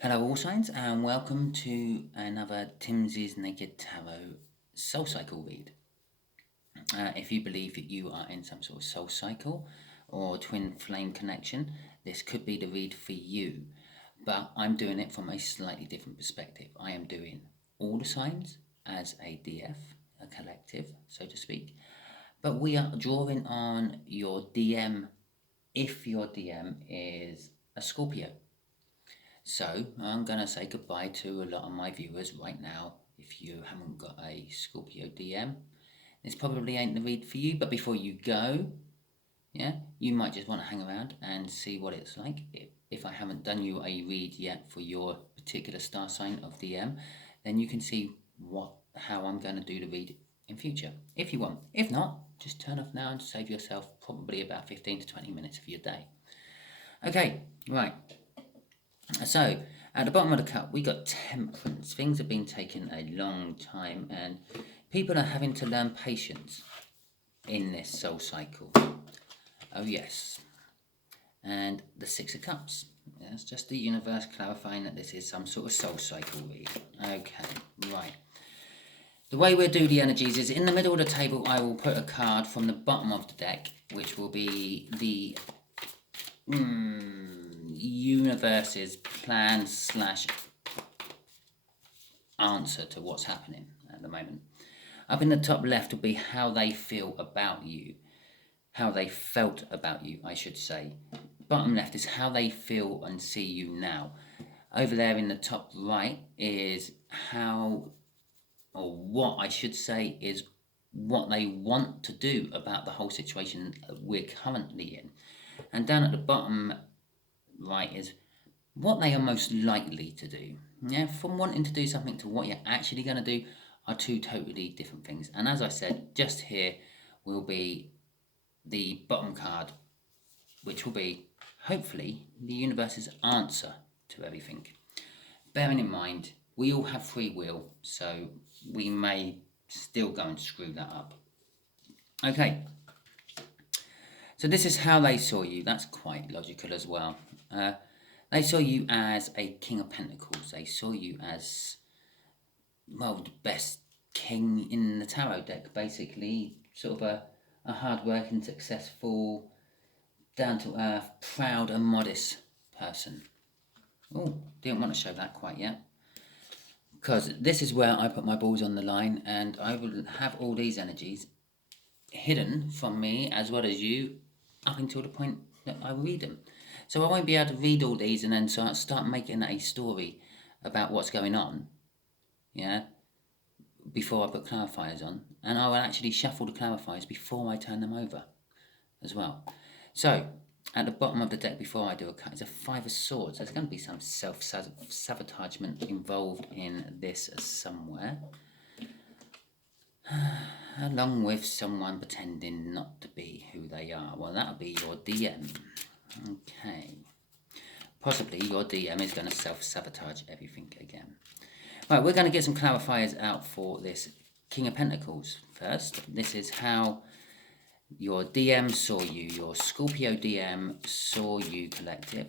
Hello, all signs, and welcome to another Timsy's Naked Tarot soul cycle read. If you believe that you are in some sort of soul cycle or twin flame connection, this could be the read for you. But I'm doing it from a slightly different perspective. I am doing all the signs as a DF, a collective, so to speak. But we are drawing on your DM if your DM is a Scorpio. So I'm going to say goodbye to a lot of my viewers right now. If you haven't got a Scorpio DM, this probably ain't the read for you. But before you go, yeah, you might just want to hang around and see what it's like. If I haven't done you a read yet for your particular star sign of DM, then you can see how I'm going to do the read in future, if you want. If not, just turn off now and save yourself probably about 15 to 20 minutes of your day. Okay, right. So, at the bottom of the cup, we got temperance. Things have been taking a long time, and people are having to learn patience in this soul cycle. Oh, yes. And the Six of Cups. That's just the universe clarifying that this is some sort of soul cycle read. Okay, right. The way we'll do the energies is in the middle of the table, I will put a card from the bottom of the deck, which will be the universe's plan / answer to what's happening at the moment. Up in the top left will be how they feel about you, how they felt about you, I should say. Bottom left is how they feel and see you now. Over there in the top right is how, or what I should say, is what they want to do about the whole situation we're currently in. And down at the bottom right is what they are most likely to do. Yeah, from wanting to do something to what you're actually going to do are two totally different things. And as I said, just here will be the bottom card, which will be, hopefully, the universe's answer to everything. Bearing in mind, we all have free will, so we may still go and screw that up. Okay. So this is how they saw you. That's quite logical as well. They saw you as a King of Pentacles. They saw you as, well, the best king in the tarot deck, basically. Sort of a hard-working, successful, down-to-earth, proud and modest person. Oh, didn't want to show that quite yet. Because this is where I put my balls on the line, and I will have all these energies hidden from me as well as you up until the point that I read them. So I won't be able to read all these and then start making a story about what's going on, yeah, before I put clarifiers on. And I will actually shuffle the clarifiers before I turn them over as well. So, at the bottom of the deck before I do a cut is a Five of Swords. There's going to be some self-sabotagement involved in this somewhere. Along with someone pretending not to be who they are. Well, that'll be your DM. Okay. Possibly your DM is going to self-sabotage everything again. Right, we're going to get some clarifiers out for this King of Pentacles first. This is how your DM saw you. Your Scorpio DM saw you, collective.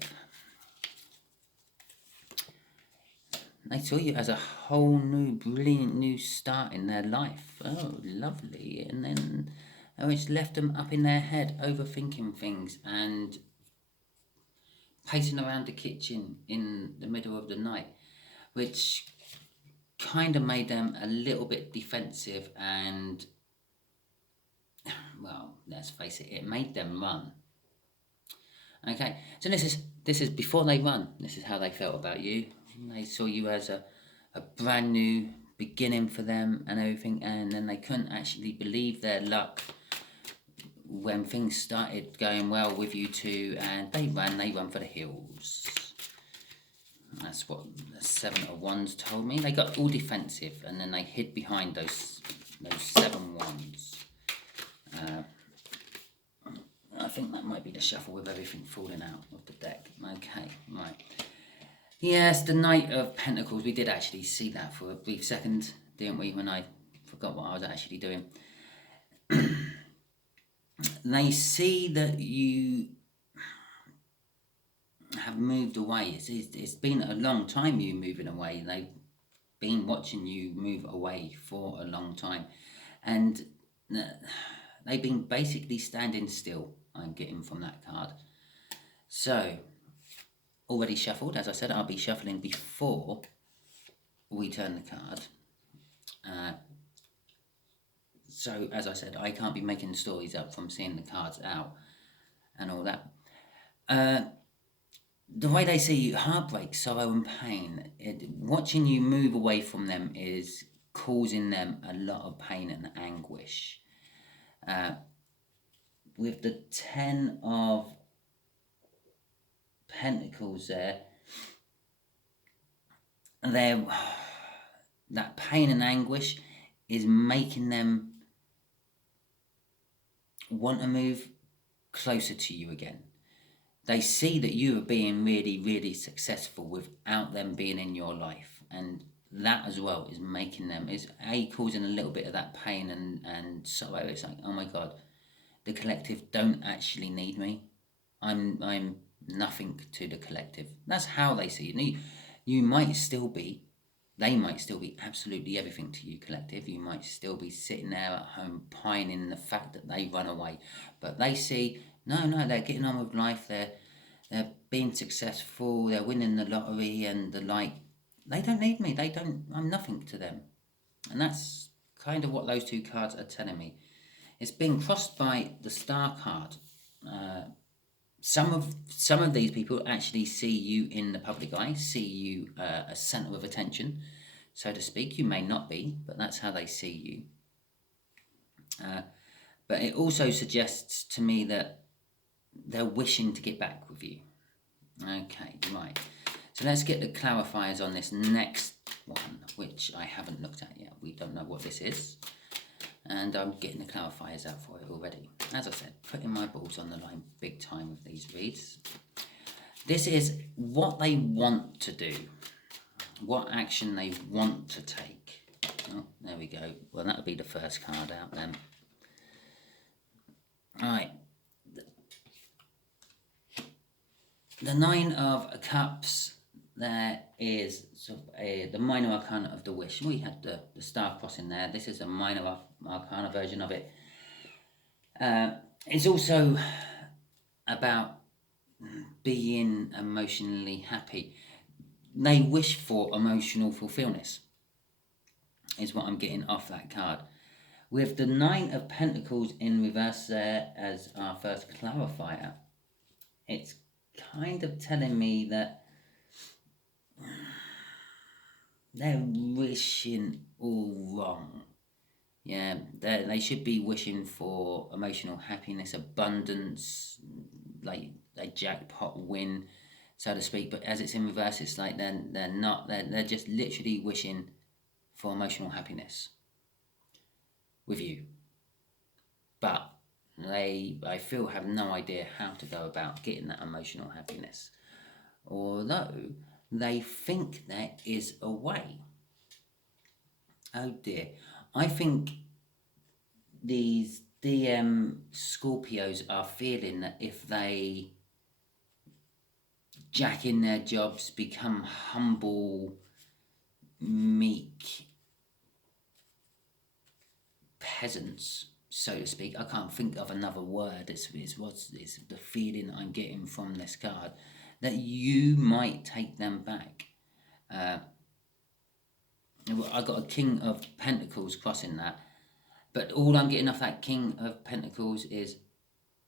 They saw you as a whole new, brilliant new start in their life. Oh, lovely. And then, it's left them up in their head, overthinking things and pacing around the kitchen in the middle of the night, which kind of made them a little bit defensive and, well, let's face it made them run. Okay, so this is before they run. This is how they felt about you. They saw you as a brand new beginning for them and everything, and then they couldn't actually believe their luck when things started going well with you two, and they run for the hills. That's what the Seven of Wands told me. They got all defensive, and then they hid behind those 7 wands. I think that might be the shuffle with everything falling out of the deck. Okay, right. Yes, the Knight of Pentacles. We did actually see that for a brief second, didn't we, when I forgot what I was actually doing. They see that you have moved away. It's been a long time you moving away. They've been watching you move away for a long time. And they've been basically standing still, I'm getting from that card. So, already shuffled. As I said, I'll be shuffling before we turn the card. So, as I said, I can't be making stories up from seeing the cards out and all that. The way they see you, heartbreak, sorrow and pain, watching you move away from them is causing them a lot of pain and anguish. With the 10 of Pentacles there, that pain and anguish is making them want to move closer to you again. They see that you are being really, really successful without them being in your life. And that as well is making them, is causing a little bit of that pain and sorrow. It's like, oh my God, the collective don't actually need me. I'm nothing to the collective. That's how they see it. You might still be, they might still be absolutely everything to you, collective. You might still be sitting there at home pining the fact that they run away. But they see, no, they're getting on with life. They're being successful. They're winning the lottery and the like. They don't need me. I'm nothing to them. And that's kind of what those two cards are telling me. It's being crossed by the Star card. Some of these people actually see you in the public eye, see you a centre of attention, so to speak. You may not be, but that's how they see you. But it also suggests to me that they're wishing to get back with you. Okay, right. So let's get the clarifiers on this next one, which I haven't looked at yet. We don't know what this is. And I'm getting the clarifiers out for it already. As I said, putting my balls on the line big time with these reads. This is what they want to do. What action they want to take. Oh, there we go. Well, that would be the first card out then. Alright. The Nine of Cups, there is sort of the minor arcana of the wish. We had the star cross in there. This is a minor arcana version of it. It's also about being emotionally happy. They wish for emotional fulfillment, is what I'm getting off that card. With the Nine of Pentacles in reverse there as our first clarifier, it's kind of telling me that they're wishing all wrong. Yeah, they should be wishing for emotional happiness, abundance, like a jackpot win, so to speak. But as it's in reverse, it's like they're not. They're just literally wishing for emotional happiness with you. But I feel, have no idea how to go about getting that emotional happiness. Although they think there is a way. Oh dear. I think these DM Scorpios are feeling that if they jack in their jobs, become humble, meek peasants, so to speak. I can't think of another word. It's the feeling I'm getting from this card, that you might take them back. I got a King of Pentacles crossing that, but all I'm getting off that King of Pentacles is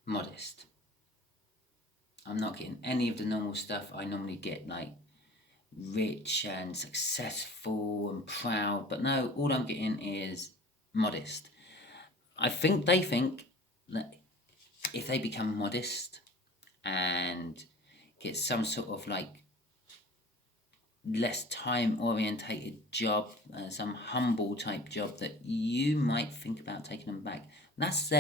modest. I'm not getting any of the normal stuff I normally get, like rich and successful and proud, but no, all I'm getting is modest. I think they think that if they become modest and get some sort of like less time orientated job, some humble type job, that you might think about taking them back. That's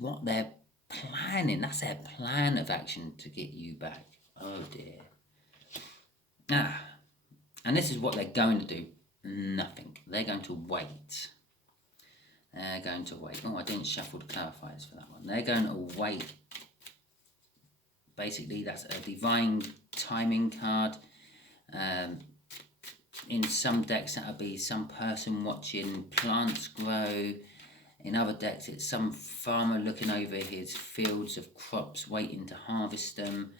what they're planning. That's their plan of action to get you back. Oh dear. And this is what they're going to do. Nothing. They're going to wait. They're going to wait. Oh, I didn't shuffle the clarifiers for that one. They're going to wait basically that's a divine timing card. In some decks that'll be some person watching plants grow. In other decks it's some farmer looking over his fields of crops waiting to harvest them.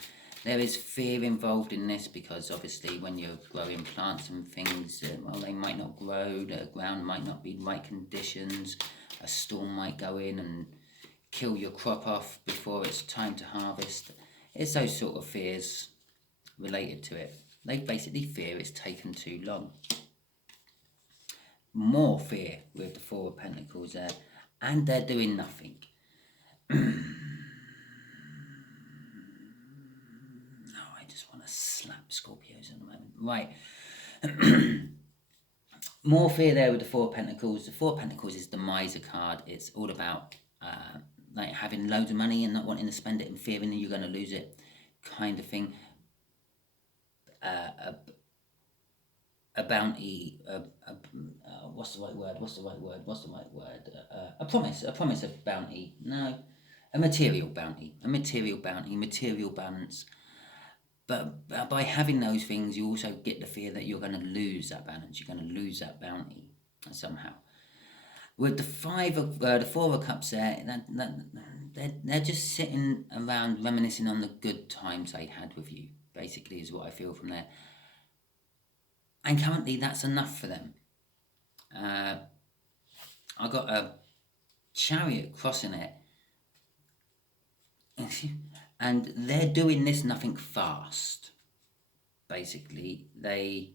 There is fear involved in this because obviously when you're growing plants and things, well, they might not grow, the ground might not be in right conditions, a storm might go in and kill your crop off before it's time to harvest. It's those sort of fears related to it. They basically fear it's taken too long. More fear with the Four of Pentacles there, and they're doing nothing. I just want to slap Scorpios at the moment. Right. More fear there with the Four of Pentacles. The Four of Pentacles is the miser card. It's all about like having loads of money and not wanting to spend it and fearing that you're going to lose it, kind of thing. A bounty, what's the right word? A promise of bounty. No, a material bounty, material balance. But by having those things, you also get the fear that you're going to lose that balance. You're going to lose that bounty somehow. With the Four of Cups there, they're just sitting around reminiscing on the good times they had with you. Basically, is what I feel from there. And currently, that's enough for them. I got a Chariot crossing it. And they're doing this nothing fast. Basically, there's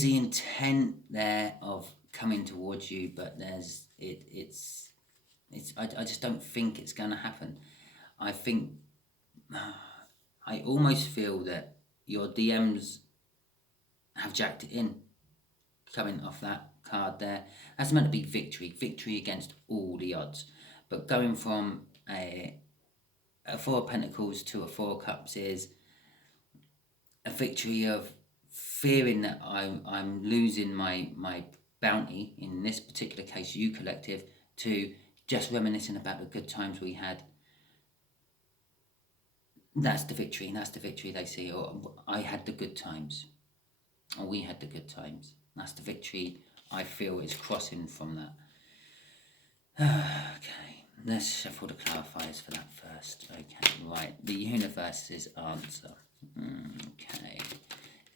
the intent there of coming towards you, but it's I just don't think it's going to happen. I think I almost feel that your DMs have jacked it in, coming off that card there. That's meant to be victory against all the odds. But going from a Four of Pentacles to a Four of Cups is a victory of fearing that I'm losing my bounty, in this particular case you collective, to just reminiscing about the good times we had. That's the victory they see. Or I had the good times, or we had the good times. That's the victory I feel is crossing from that. Okay, let's shuffle the clarifiers for that first. Okay, right, the universe's answer. Okay,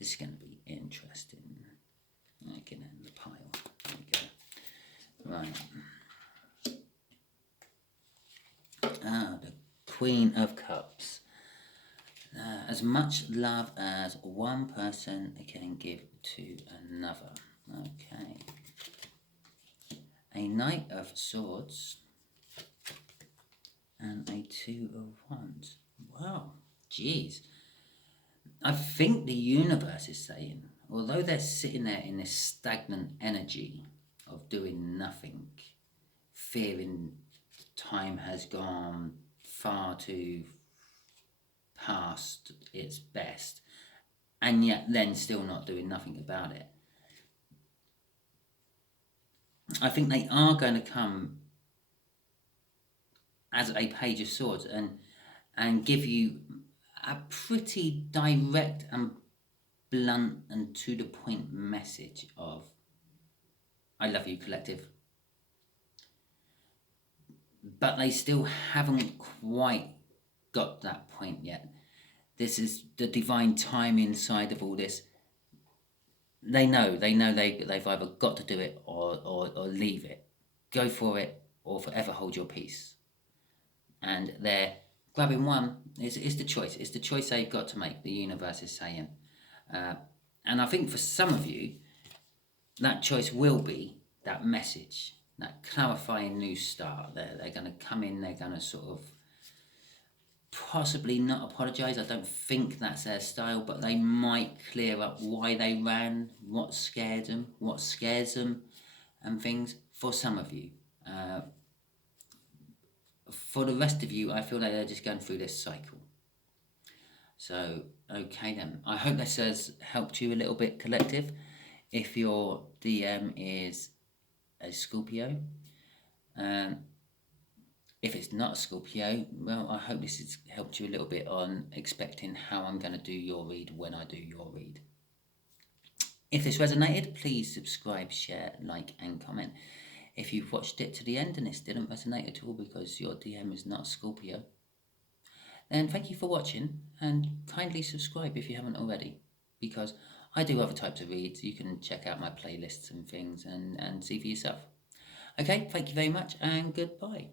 this is going to be interesting. Get it in the pile. There we go. Right. The Queen of Cups. As much love as one person can give to another. Okay. A Knight of Swords and a Two of Wands. Wow, jeez. I think the universe is saying, although they're sitting there in this stagnant energy of doing nothing, fearing time has gone far too past its best, and yet then still not doing nothing about it. I think they are going to come as a Page of Swords and give you a pretty direct and blunt and to the point message of, I love you, collective. But they still haven't quite got that point yet. This is the divine timing side of all this. They know they've either got to do it or leave it. Go for it or forever hold your peace. And they're grabbing one. It's the choice. It's the choice they've got to make, the universe is saying. And I think for some of you, that choice will be that message, that clarifying new start. They're going to come in, they're going to sort of possibly not apologise. I don't think that's their style, but they might clear up why they ran, what scares them, and things. For some of you. For the rest of you, I feel like they're just going through this cycle. So, okay then. I hope this has helped you a little bit, collective. If your DM is a Scorpio, If it's not a Scorpio, well, I hope this has helped you a little bit on expecting how I'm going to do your read when I do your read. If this resonated, please subscribe, share, like, and comment. If you've watched it to the end and it didn't resonate at all because your DM is not Scorpio, then thank you for watching, and kindly subscribe if you haven't already, because I do other types of reads. You can check out my playlists and things and see for yourself. Okay, thank you very much, and goodbye.